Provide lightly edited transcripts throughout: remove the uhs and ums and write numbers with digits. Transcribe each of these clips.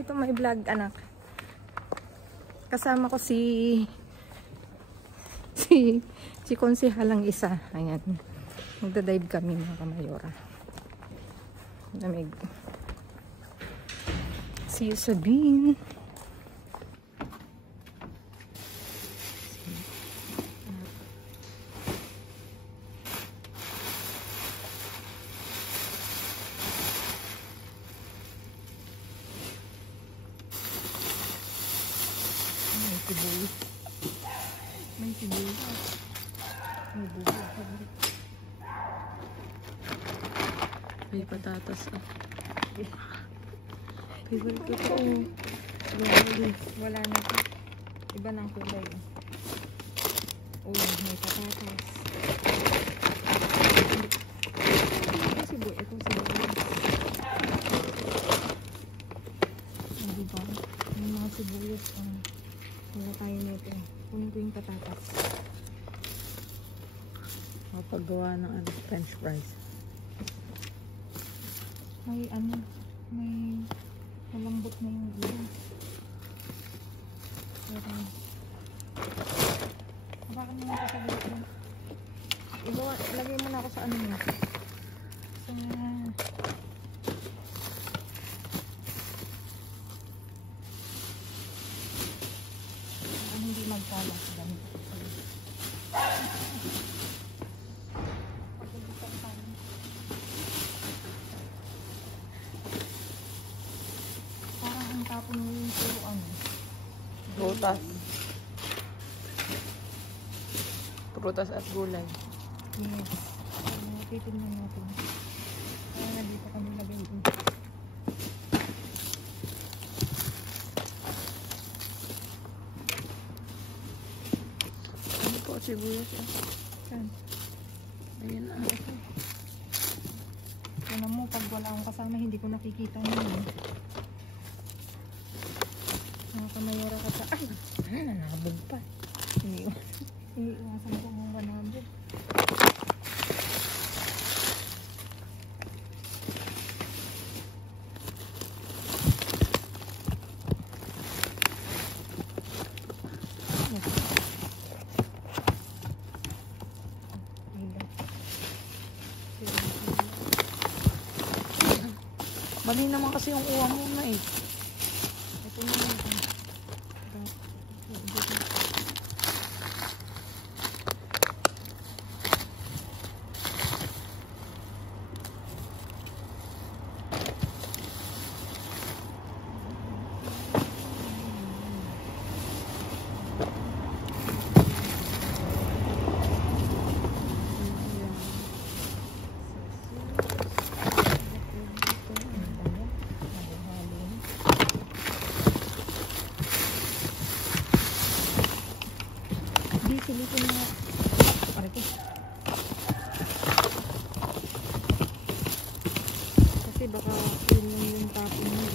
try to my vlog, anak. Kasama ko si konsehalang isa. Ayan. Magdadive kami mga kamayora. Lamig. See you Sabine. May sibuyas. May bubog. May patatas. Favorite ko ito. Wala na ito. Iba ng kulay. Uy, may patatas. Ito sibuyas. Ito sibuyas. Diba? May mga sibuyas. Wala tayo nito. Kunin ko yung patatas. Mapagawa ng French fries. May may malambot na yung ulo. Pero baka naman ako sa dito. Lagay mo na ako sa ano mo. Sa hindi magkala sa ganito. Parang ang tapon mo yung puro ano. Prutas. Prutas at gulay. Yes. Titignan natin. Kaya na dito kami lagay ito. Ano po sibuyas yan? Saan? Ayan na. Ano mo, pag wala akong kasama, hindi ko nakikita yun. Nakamayora ka sa... Ay! Nanabog pa. Iniiwasan ko mong manabog. Mali naman kasi yung uwa mo na eh. Ito na yun. Silipin na. Parito. Kasi baka yun yung tapon mo.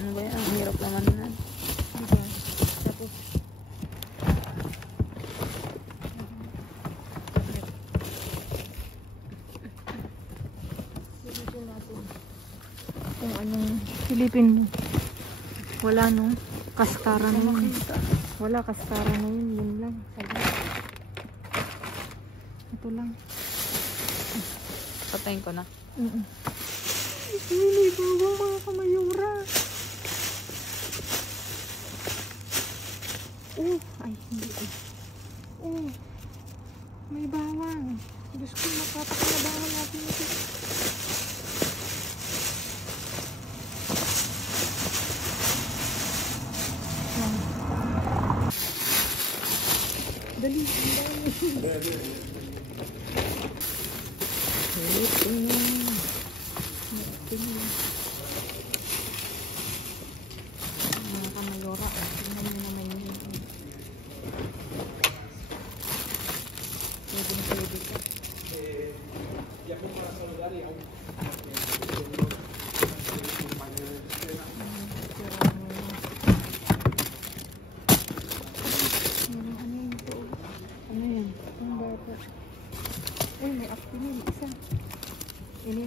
Ano ba yan? Ang hirap naman na. Diba? Tapos silipin natin. Kung anong silipin mo. Wala no. Kaskara na yun. Wala kaskara na yun. Yun lang. Ito lang. Patayin ko na. May bawang mga kamayura. Ay hindi eh. May bawang. Diyos ko, mapapakalabangan natin ito. Dali, mga kamayora, tingnan nyo naman yun. Pwede ka. May active isa. Ini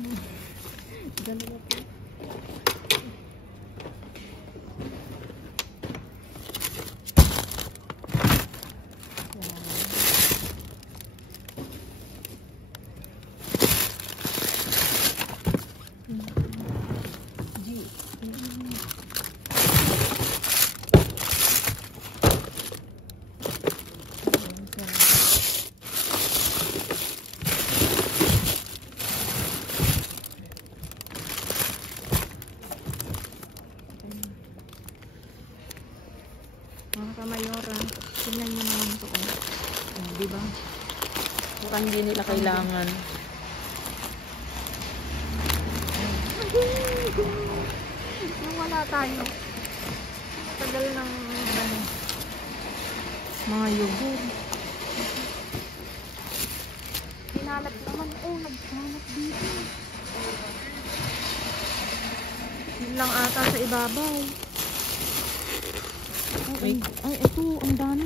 kamayora. Tingnan nyo naman ito. Diba? Parang hindi nila kailangan. Nung wala tayo. Tagal ng mga yogurt. Hinalap naman. Naghanap dito. Yun lang ata sa ibabaw. Ay, ito. Ang dami.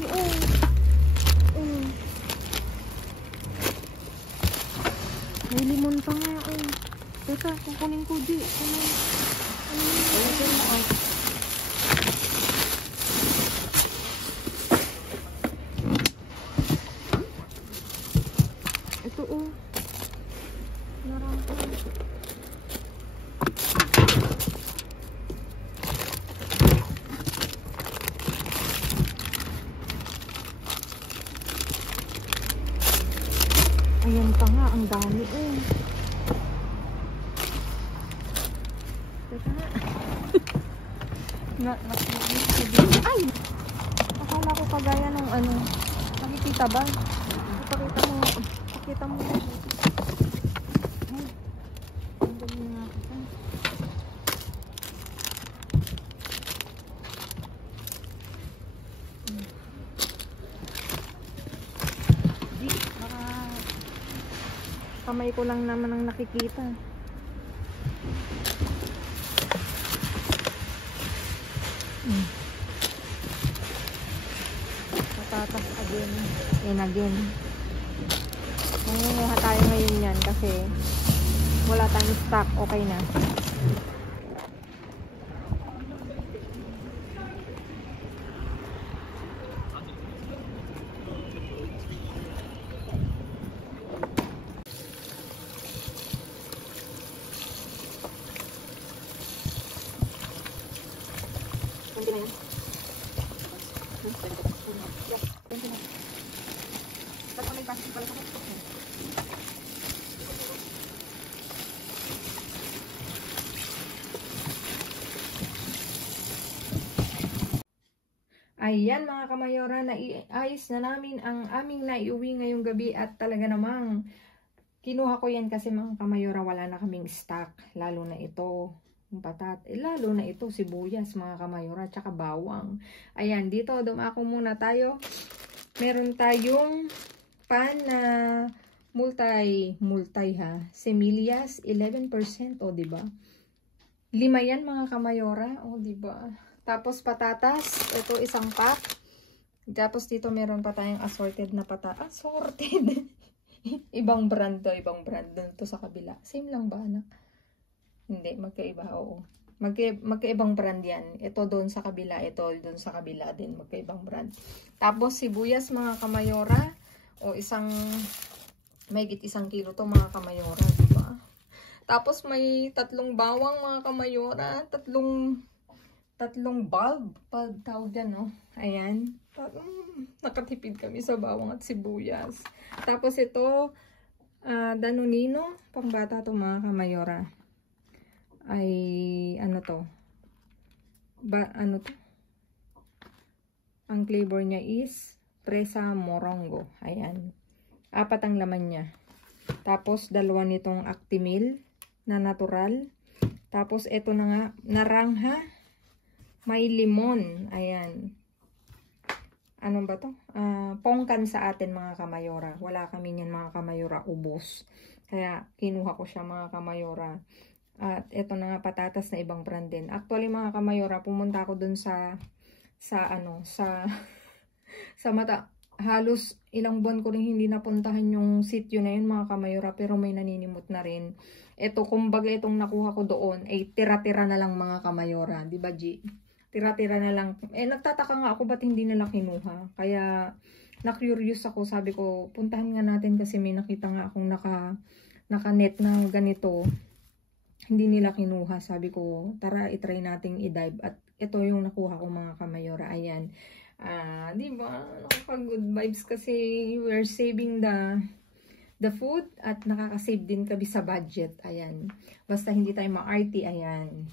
May limon pa nga. Teka, kukunin ko di. Ito Narang ko. Ayan pa nga, ang dami Ay! Akala ko kagaya ng nakikita ba? Pakita mo. Ay, ang galing nga ako. Di, baka kamay ko lang naman ang nakikita. Patatas again. Nangunguha tayo ngayon yan kasi wala tayong stock. Okay na. Ayan mga kamayora, naiayos na namin ang aming naiuwi ngayong gabi at talaga namang kinuha ko yan kasi mga kamayora wala na kaming stock. Lalo na ito, lalo na ito sibuyas mga kamayora, tsaka bawang. Ayan, dito dumako muna tayo. Meron tayong pan na multi semillas, 11%, diba? 5 yan mga kamayora, diba? Tapos patatas, ito isang pack. Tapos dito meron pa tayong assorted na patatas. Assorted. Ibang brand to, Doon to sa kabila. Same lang ba anak? Hindi, magkaiba, oo. Magkaibang brand yan. Ito doon sa kabila, ito doon sa kabila din. Magkaibang brand. Tapos sibuyas mga kamayora. Mahigit 1 kilo to mga kamayora, diba? Tapos may 3 bawang mga kamayora. Tatlong bulb tawag dyan, no? Ayan. Nakatipid kami sa bawang at sibuyas. Tapos ito, Danonino, pambata to mga kamayora. Ay, ano to? Ang flavor niya is Fresa Morongo. Ayan. 4 ang laman niya. Tapos, 2 nitong Actimel na natural. Tapos, ito na nga, naranja. May limon. Ayan. Ano ba to? Pongkan sa atin mga kamayora. Wala kami niyan mga kamayora. Ubos. Kaya kinuha ko siya mga kamayora. At ito na nga patatas na ibang brand din. Actually mga kamayora, pumunta ako dun sa mata. Halos ilang buwan ko rin hindi napuntahan yung sitio na yun mga kamayora. Pero may naninimot na rin. Ito, kumbaga itong nakuha ko doon ay tira-tira na lang mga kamayora. Diba G? Tira-tira na lang. Nagtataka nga ako ba't hindi nila kinuha. Kaya, na-curious ako. Sabi ko, puntahan nga natin kasi may nakita nga akong naka-net na ganito. Hindi nila kinuha. Sabi ko, tara, itry nating i-dive. At ito yung nakuha ko mga kamayora. Ayan. Diba? Nakaka-good vibes kasi we're saving the food at nakaka-save din kami sa budget. Ayan. Basta hindi tayo ma-arty. Ayan.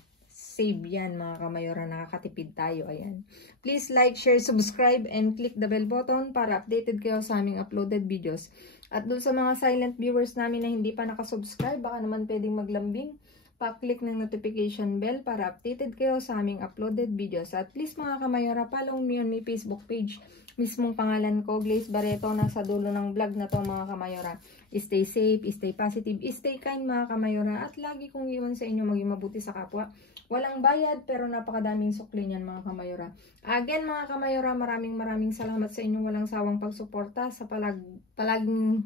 save yan mga kamayora, nakakatipid tayo. Ayan. Please like, share, subscribe, and click the bell button para updated kayo sa aming uploaded videos. At dun sa mga silent viewers namin na hindi pa nakasubscribe, baka naman pwedeng maglambing. Pa-click ng notification bell para updated kayo sa aming uploaded videos. At please mga kamayora, follow me on my Facebook page. Mismong pangalan ko, Glaze Barreto, nasa dulo ng vlog na to mga kamayora. Stay safe, stay positive, stay kind mga kamayora. At lagi kong iwan sa inyo maging mabuti sa kapwa. Walang bayad pero napakadaming sukli niyan mga kamayora. Again mga kamayora, maraming salamat sa inyong walang sawang pagsuporta sa palaging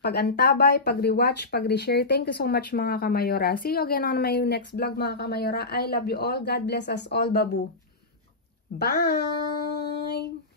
pag-antabay, pag-rewatch, pag-reshare. Thank you so much mga kamayora. See you again on my next vlog mga kamayora. I love you all. God bless us all, babu. Bye!